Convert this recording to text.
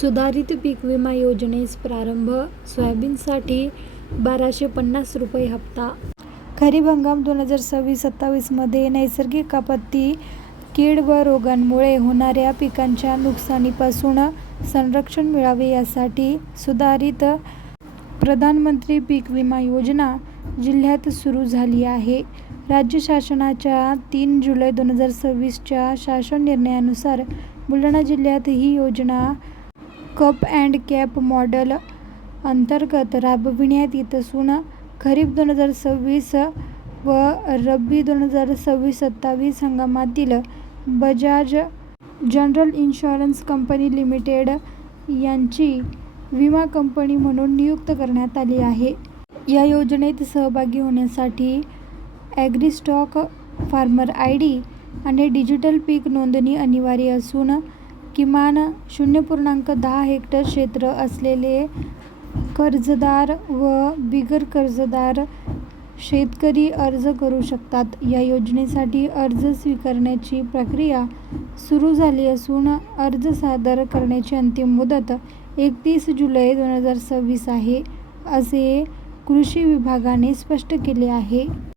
सुधारित पीक विमा योजनेस प्रारंभ, सोयाबीनसाठी ₹1250 हप्ता. खरीप हंगाम 2026-27 मध्ये नैसर्गिक आपत्ती, कीड व रोगांमुळे होणाऱ्या पिकांच्या नुकसानीपासून संरक्षण मिळावे यासाठी सुधारित प्रधानमंत्री पीक विमा योजना जिल्ह्यात सुरू झाली आहे. राज्य शासनाच्या 3 जुलै 2026 च्या शासन निर्णयानुसार बुलढाणा जिल्ह्यात ही योजना कप अँड कॅप मॉडेल अंतर्गत राबविण्यात येत असून खरीप 2026 व रब्बी 2026-27 हंगामातील Bajaj general insurance company limited यांची विमा कंपनी म्हणून नियुक्ती करण्यात आली आहे. या योजनेत सहभागी होण्यासाठी ॲग्रीस्टॉक, फार्मर आयडी आणि डिजिटल पीक नोंदणी अनिवार्य असून किमान 0.10 हेक्टर क्षेत्र असलेले कर्जदार व बिगर कर्जदार शेतकरी अर्ज करू शकतात. या योजनेसाठी अर्ज स्वीकारण्याची प्रक्रिया सुरू झाली असून अर्ज सादर करण्याची अंतिम मुदत 31 जुलै 2026 आहे, असे कृषी विभागाने स्पष्ट केले आहे.